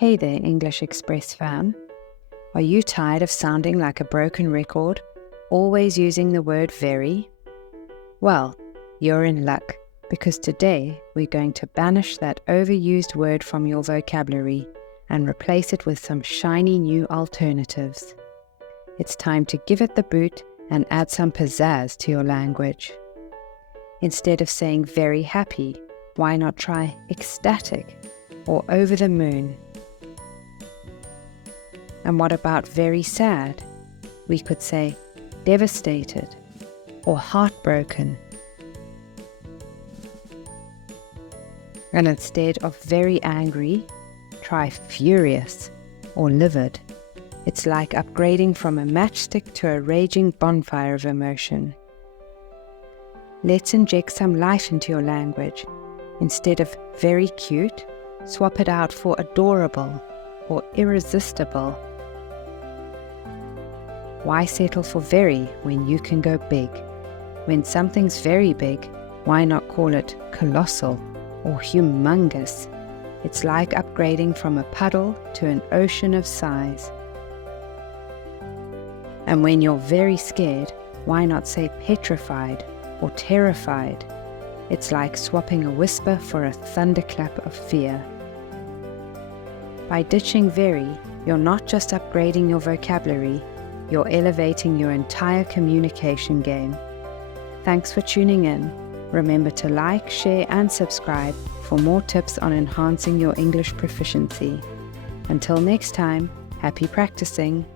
Hey there, English Express fam. Are you tired of sounding like a broken record, always using the word very? Well, you're in luck, because today we're going to banish that overused word from your vocabulary and replace it with some shiny new alternatives. It's time to give it the boot and add some pizzazz to your language. Instead of saying very happy, why not try ecstatic or over the moon? And what about very sad? We could say devastated or heartbroken. And instead of very angry, try furious or livid. It's like upgrading from a matchstick to a raging bonfire of emotion. Let's inject some life into your language. Instead of very cute, swap it out for adorable or irresistible. Why settle for very when you can go big? When something's very big, why not call it colossal or humongous? It's like upgrading from a puddle to an ocean of size. And when you're very scared, why not say petrified or terrified? It's like swapping a whisper for a thunderclap of fear. By ditching very, you're not just upgrading your vocabulary, you're elevating your entire communication game. Thanks for tuning in. Remember to like, share, and subscribe for more tips on enhancing your English proficiency. Until next time, happy practicing.